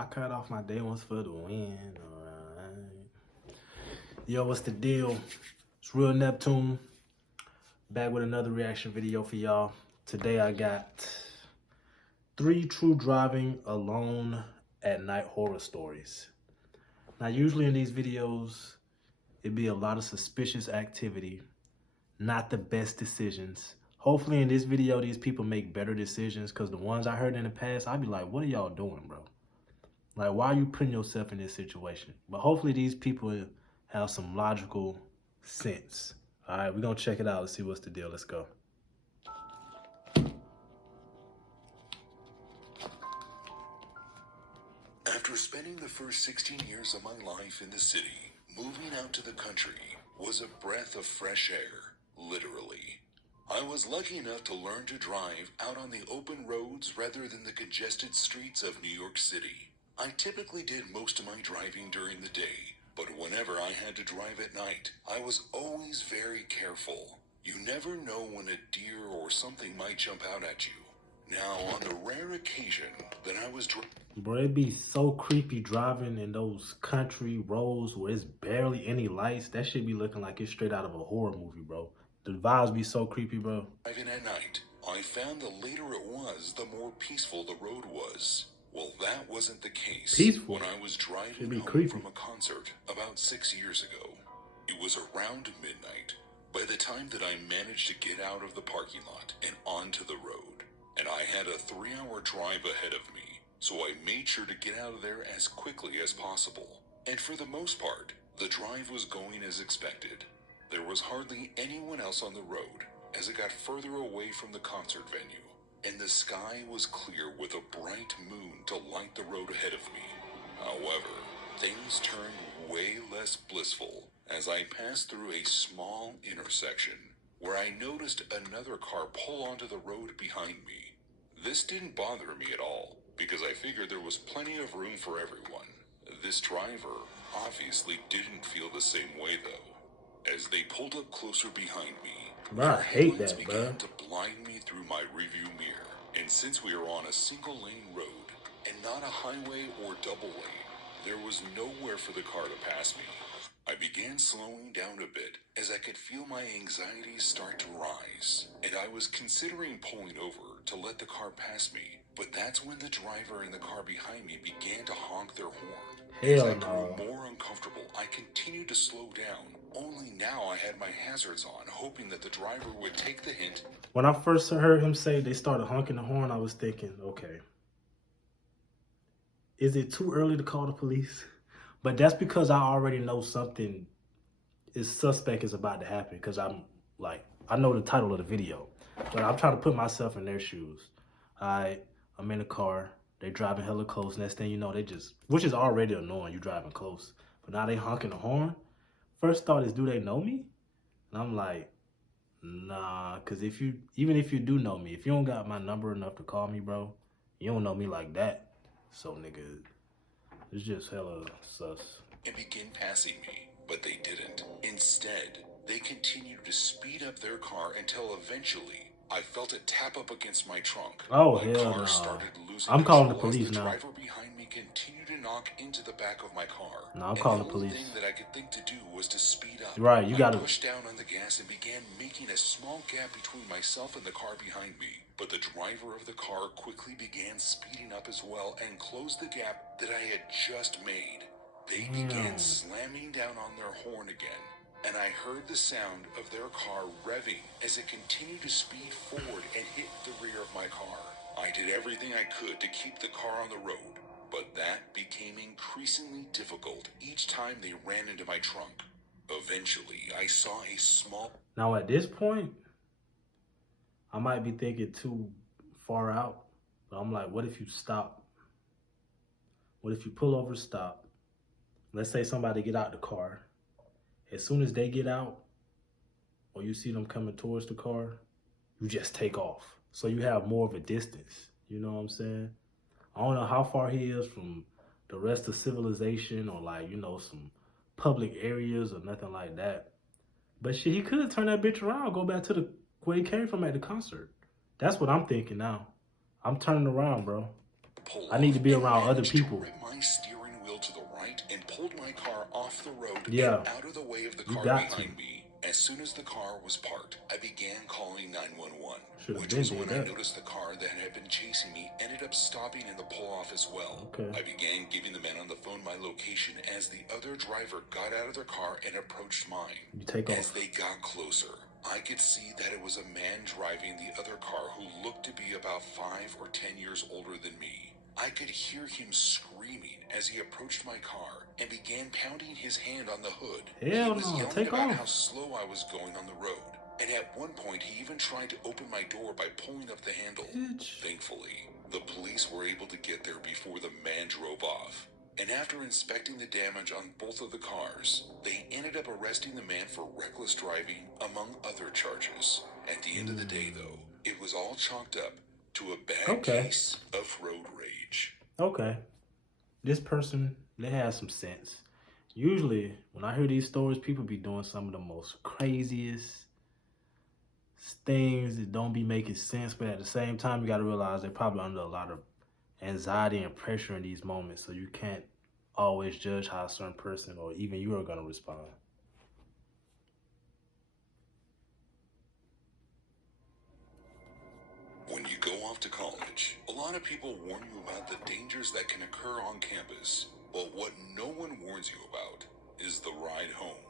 I cut off my day ones for the win. Alright. Yo, what's the deal? It's Real Neptune. Back with another reaction video for y'all. Today I got 3 true driving alone at night horror stories. Now usually in these videos, it'd be a lot of suspicious activity, not the best decisions. Hopefully in this video, these people make better decisions, because the ones I heard in the past, I'd be like, what are y'all doing, bro? Like, why are you putting yourself in this situation? But hopefully these people have some logical sense. All right, we're going to check it out. Let's see what's the deal. Let's go. After spending the first 16 years of my life in the city, moving out to the country was a breath of fresh air, literally. I was lucky enough to learn to drive out on the open roads rather than the congested streets of New York City. I typically did most of my driving during the day, but whenever I had to drive at night, I was always very careful. You never know when a deer or something might jump out at you. Now, on the rare occasion that I was Bro, it'd be so creepy driving in those country roads where it's barely any lights. That shit be looking like it's straight out of a horror movie, bro. The vibes be so creepy, bro. driving at night, I found the later it was, the more peaceful the road was. Well, that wasn't the case Peaceful? when I was driving Should be home creepy. from a concert about 6 years ago. It was around midnight by the time that I managed to get out of the parking lot and onto the road. And I had a 3-hour drive ahead of me, so I made sure to get out of there as quickly as possible. And for the most part, the drive was going as expected. There was hardly anyone else on the road as I got further away from the concert venue, and the sky was clear with a bright moon to light the road ahead of me. However, things turned way less blissful as I passed through a small intersection where I noticed another car pull onto the road behind me. This didn't bother me at all, because I figured there was plenty of room for everyone. This driver obviously didn't feel the same way though. As they pulled up closer behind me, Bro, I hate headlights that, began bro. to blind me through my rearview mirror. And since we were on a single lane road and not a highway or double lane, there was nowhere for the car to pass me. I began slowing down a bit as I could feel my anxiety start to rise, and I was considering pulling over to let the car pass me, but that's when the driver in the car behind me began to honk their horn. As I Hell grew no. more uncomfortable, I continued to slow down, only now I had my hazards on, hoping that the driver would take the hint. When I first heard him say they started honking the horn, I was thinking, okay, is it too early to call the police? But that's because I already know something is suspect is about to happen, because I'm like, I know the title of the video, but I'm trying to put myself in their shoes. I'm in a car, they driving hella close. Next thing you know, they just, which is already annoying, you driving close, but now they honking the horn. First thought is, do they know me? And I'm like, nah, because even if you do know me, if you don't got my number enough to call me, bro, you don't know me like that. So, nigga, it's just hella sus. And begin passing me, but they didn't. Instead, they continued to speed up their car until eventually I felt it tap up against my trunk. Oh, my hell car no. started losing I'm calling the control as police the now. driver behind me continued to knock into the back of my car. No, I'm And calling the the only police. thing that I could think to do was to speed up. Right, you gotta- I pushed down on the gas and began making a small gap between myself and the car behind me. But the driver of the car quickly began speeding up as well and closed the gap that I had just made. They began slamming down on their horn again, and I heard the sound of their car revving as it continued to speed forward and hit the rear of my car. I did everything I could to keep the car on the road, but that became increasingly difficult each time they ran into my trunk. Eventually, I saw a small... Now, at this point, I might be thinking too far out, but I'm like, what if you stop? What if you pull over, stop? Let's say somebody get out the car. As soon as they get out, or you see them coming towards the car, you just take off. So you have more of a distance. You know what I'm saying? I don't know how far he is from the rest of civilization, or like, you know, some public areas or nothing like that. But shit, he could turn that bitch around, go back to where he came from at the concert. That's what I'm thinking now. I'm turning around, bro. pull I need to be off and around other managed to people. rip my steering wheel to the right and pulled my car off the road Yeah. and out of the way of the You car got behind to. me. As soon as the car was parked, I began calling 911, Should've which been was did when that. I noticed the car that had been chasing me ended up stopping in the pull-off as well. Okay. I began giving the man on the phone my location as the other driver got out of their car and approached mine. You take As off. they got closer, I could see that it was a man driving the other car who looked to be about 5 or 10 years older than me. I could hear him screaming as he approached my car and began pounding his hand on the hood. Hell He was no, yelling take about off. how slow I was going on the road. And at one point, he even tried to open my door by pulling up the handle. Bitch. Thankfully, the police were able to get there before the man drove off. And after inspecting the damage on both of the cars, they ended up arresting the man for reckless driving, among other charges. At the end of the day, though, it was all chalked up to a bad case of road rage. Okay. This person, they have some sense. Usually, when I hear these stories, people be doing some of the most craziest things that don't be making sense, but at the same time, you got to realize they're probably under a lot of anxiety and pressure in these moments, so you can't always judge how a certain person or even you are going to respond. When you go off to college, a lot of people warn you about the dangers that can occur on campus, but what no one warns you about is the ride home.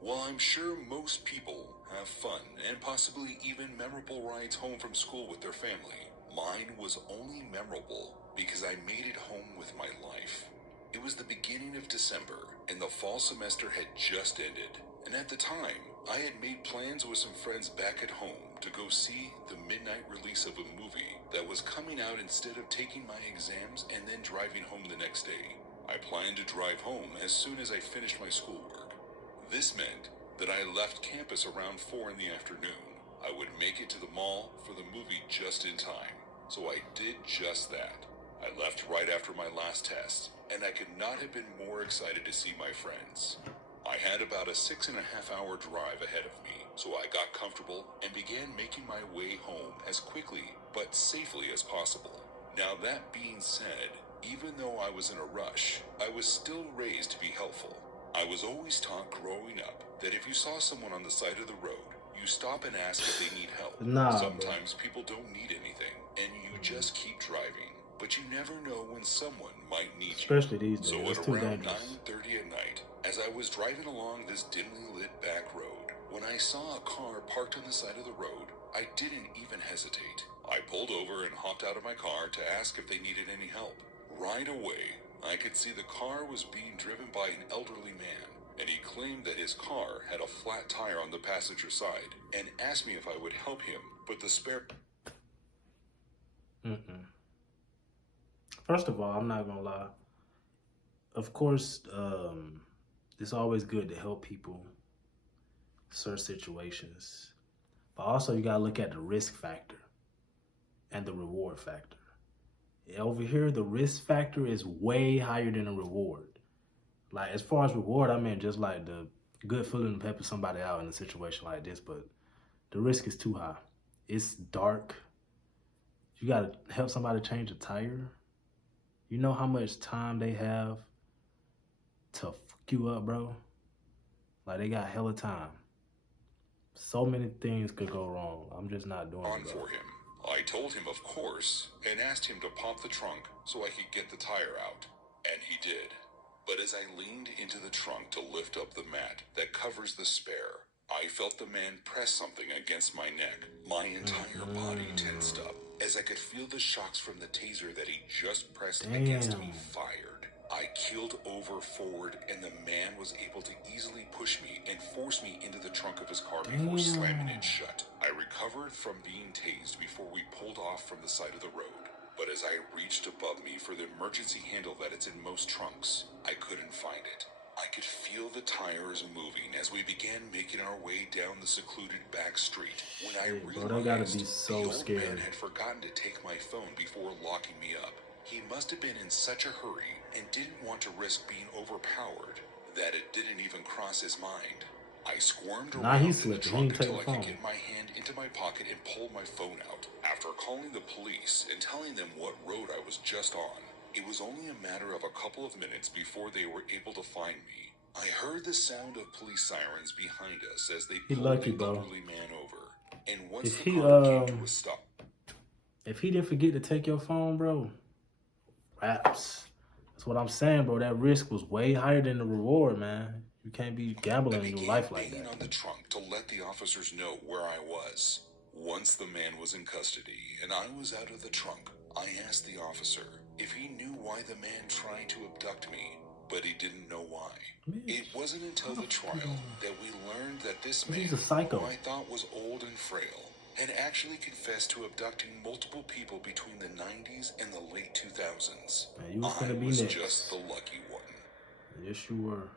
While I'm sure most people have fun and possibly even memorable rides home from school with their family, mine was only memorable because I made it home with my life. It was the beginning of December, and the fall semester had just ended. And at the time, I had made plans with some friends back at home to go see the midnight release of a movie that was coming out instead of taking my exams and then driving home the next day. I planned to drive home as soon as I finished my schoolwork. This meant that I left campus around 4 in the afternoon. I would make it to the mall for the movie just in time. So I did just that. I left right after my last test, and I could not have been more excited to see my friends. I had about a 6.5-hour drive ahead of me, so I got comfortable and began making my way home as quickly but safely as possible. Now that being said, even though I was in a rush, I was still raised to be helpful. I was always taught growing up that if you saw someone on the side of the road, you stop and ask if they need help. Sometimes people don't need anything, and you just keep driving. But you never know when someone might need you. Especially these days. So It's at too around dangerous. 9:30 at night, as I was driving along this dimly lit back road, when I saw a car parked on the side of the road, I didn't even hesitate. I pulled over and hopped out of my car to ask if they needed any help. Right away, I could see the car was being driven by an elderly man, and he claimed that his car had a flat tire on the passenger side and asked me if I would help him put the spare... First of all, I'm not gonna lie. Of course, it's always good to help people in certain situations, but also you gotta look at the risk factor and the reward factor. Over here, the risk factor is way higher than the reward. Like, as far as reward, I mean just like the good feeling of helping somebody out in a situation like this, but the risk is too high. It's dark. You gotta help somebody change a tire. You know how much time they have to fuck you up, bro? Like, they got hella time. So many things could go wrong. I'm just not doing it, bro. for him. I told him, of course, and asked him to pop the trunk so I could get the tire out. And he did. But as I leaned into the trunk to lift up the mat that covers the spare, I felt the man press something against my neck. My entire body tensed up as I could feel the shocks from the taser that he just pressed against me fired. I keeled over forward, and the man was able to easily push me and force me into the trunk of his car before slamming it shut. I recovered from being tased before we pulled off from the side of the road. But as I reached above me for the emergency handle that it's in most trunks, I couldn't find it. I could feel the tires moving as we began making our way down the secluded back street when I realized the old man had forgotten to take my phone before locking me up. He must have been in such a hurry and didn't want to risk being overpowered that it didn't even cross his mind. I squirmed Nah, he around in the slipped. He trunk didn't take until the I could phone. get my hand into my pocket and pull my phone out. After calling the police and telling them what road I was just on, it was only a matter of a couple of minutes before they were able to find me. I heard the sound of police sirens behind us as they He pulled lucky, the bro. elderly man over. And once If the he car came to a stop, if he didn't forget to take your phone, bro, raps. That's what I'm saying, bro. That risk was way higher than the reward, man. You can't be I gambling your began life like banging that. on the trunk to let the officers know where I was. Once the man was in custody and I was out of the trunk, I asked the officer if he knew why the man tried to abduct me, but he didn't know why. It wasn't until the trial that we learned that this man, He's a psycho. who I thought was old and frail, had actually confessed to abducting multiple people between the 90s and the late 2000s. Man, you was I gonna be was next. just the lucky one. Yes, you were.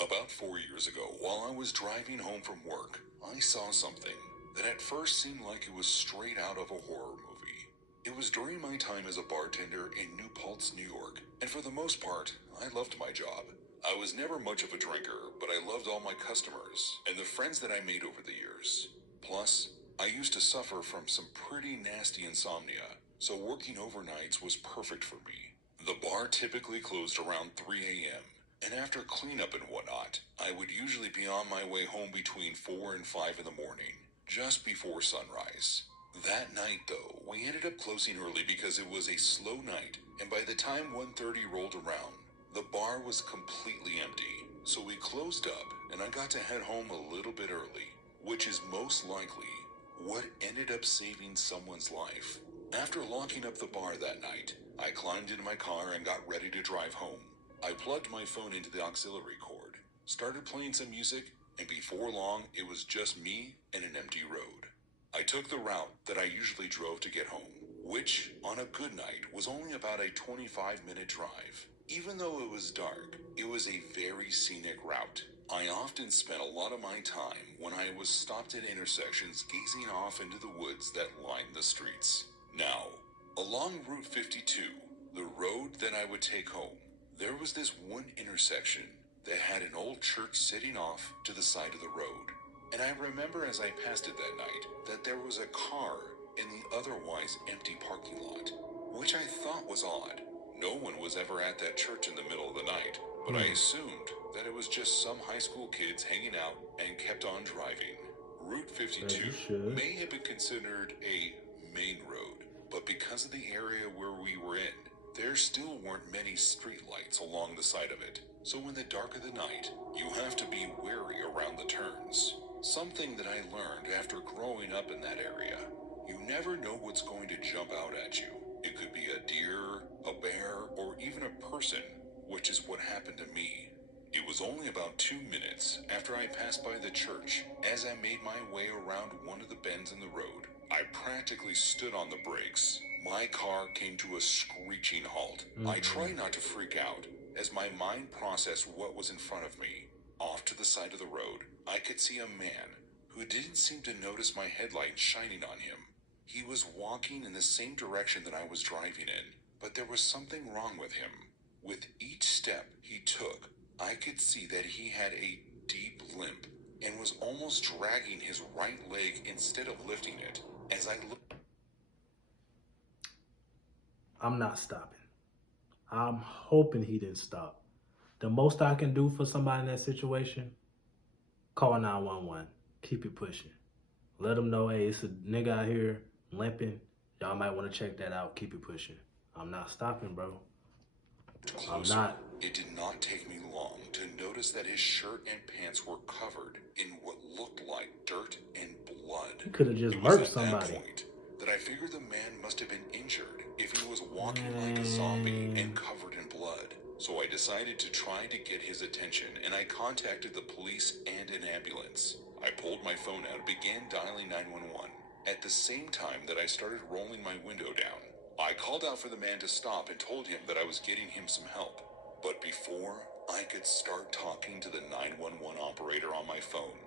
About 4 years ago, while I was driving home from work, I saw something that at first seemed like it was straight out of a horror movie. It was during my time as a bartender in New Paltz, New York, and for the most part, I loved my job. I was never much of a drinker, but I loved all my customers and the friends that I made over the years. Plus, I used to suffer from some pretty nasty insomnia, so working overnights was perfect for me. The bar typically closed around 3 a.m., and after cleanup and whatnot, I would usually be on my way home between 4 and 5 in the morning, just before sunrise. That night, though, we ended up closing early because it was a slow night, and by the time 1:30 rolled around, the bar was completely empty. So we closed up, and I got to head home a little bit early, which is most likely what ended up saving someone's life. After locking up the bar that night, I climbed into my car and got ready to drive home. I plugged my phone into the auxiliary cord, started playing some music, and before long, it was just me and an empty road. I took the route that I usually drove to get home, which, on a good night, was only about a 25-minute drive. Even though it was dark, it was a very scenic route. I often spent a lot of my time when I was stopped at intersections gazing off into the woods that lined the streets. Now, along Route 52, the road that I would take home, there was this one intersection that had an old church sitting off to the side of the road. And I remember as I passed it that night that there was a car in the otherwise empty parking lot, which I thought was odd. No one was ever at that church in the middle of the night, but I assumed that it was just some high school kids hanging out and kept on driving. Route 52 may have been considered a main road, but because of the area where we were in, there still weren't many streetlights along the side of it. So in the dark of the night, you have to be wary around the turns. Something that I learned after growing up in that area. You never know what's going to jump out at you. It could be a deer, a bear, or even a person, which is what happened to me. It was only about 2 minutes after I passed by the church as I made my way around one of the bends in the road. I practically stood on the brakes. My car came to a screeching halt. I tried not to freak out as my mind processed what was in front of me. Off to the side of the road, I could see a man who didn't seem to notice my headlights shining on him. He was walking in the same direction that I was driving in, but there was something wrong with him. With each step he took, I could see that he had a deep limp and was almost dragging his right leg instead of lifting it. As I looked, I'm not stopping. I'm hoping he didn't stop. The most I can do for somebody in that situation, call 911. Keep it pushing. Let them know, hey, it's a nigga out here limping. Y'all might want to check that out. Keep it pushing. I'm not stopping, bro. closer. I'm not. It did not take me long to notice that his shirt and pants were covered in what looked like dirt and blood. He could have just It was murked at somebody. that point that I figured the man must have been injured if he was walking like a zombie and covered in blood. So I decided to try to get his attention, and I contacted the police and an ambulance. I pulled my phone out and began dialing 911. At the same time that I started rolling my window down, I called out for the man to stop and told him that I was getting him some help. But before I could start talking to the 911 operator on my phone,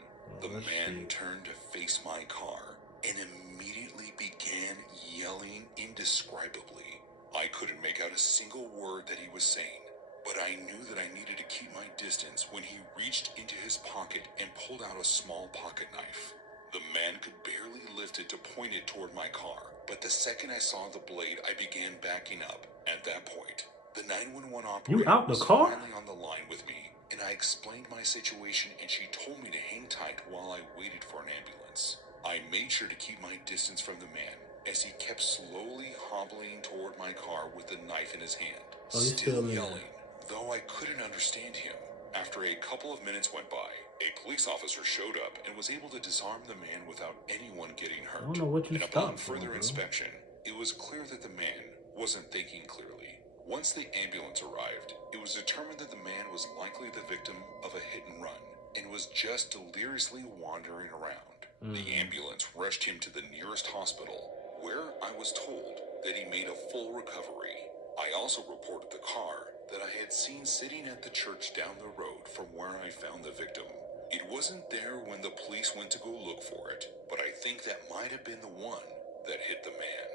the man turned to face my car and immediately began yelling indescribably. I couldn't make out a single word that he was saying, but I knew that I needed to keep my distance when he reached into his pocket and pulled out a small pocket knife. The man could barely lift it to point it toward my car, but the second I saw the blade, I began backing up. At that point, the 911 operator out the was car? finally on the line with me, and I explained my situation, and she told me to hang tight while I waited for an ambulance. I made sure to keep my distance from the man as he kept slowly hobbling toward my car with the knife in his hand, Oh, he's still still in there. yelling, though I couldn't understand him. After a couple of minutes went by, a police officer showed up and was able to disarm the man without anyone getting hurt. I don't know what you And upon stopped for, further bro. inspection, it was clear that the man wasn't thinking clearly. Once the ambulance arrived, it was determined that the man was likely the victim of a hit and run and was just deliriously wandering around. The ambulance rushed him to the nearest hospital, where I was told that he made a full recovery. I also reported the car that I had seen sitting at the church down the road from where I found the victim. It wasn't there when the police went to go look for it, but I think that might have been the one that hit the man.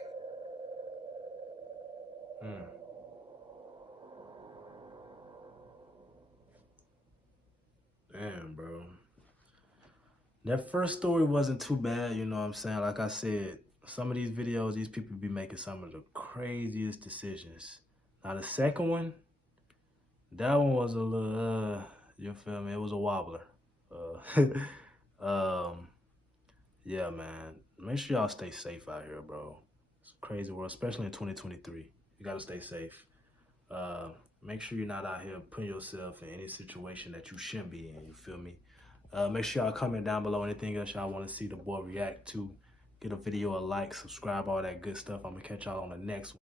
Damn, bro. That first story wasn't too bad, you know what I'm saying? Like I said, some of these videos, these people be making some of the craziest decisions. Now, the second one, that one was a little, you feel me? It was a wobbler. Yeah, man. Make sure y'all stay safe out here, bro. It's a crazy world, especially in 2023. You gotta stay safe. Make sure you're not out here putting yourself in any situation that you shouldn't be in, you feel me? Make sure y'all comment down below anything else y'all want to see the boy react to. Get a video a like, subscribe, all that good stuff. I'm gonna catch y'all on the next one.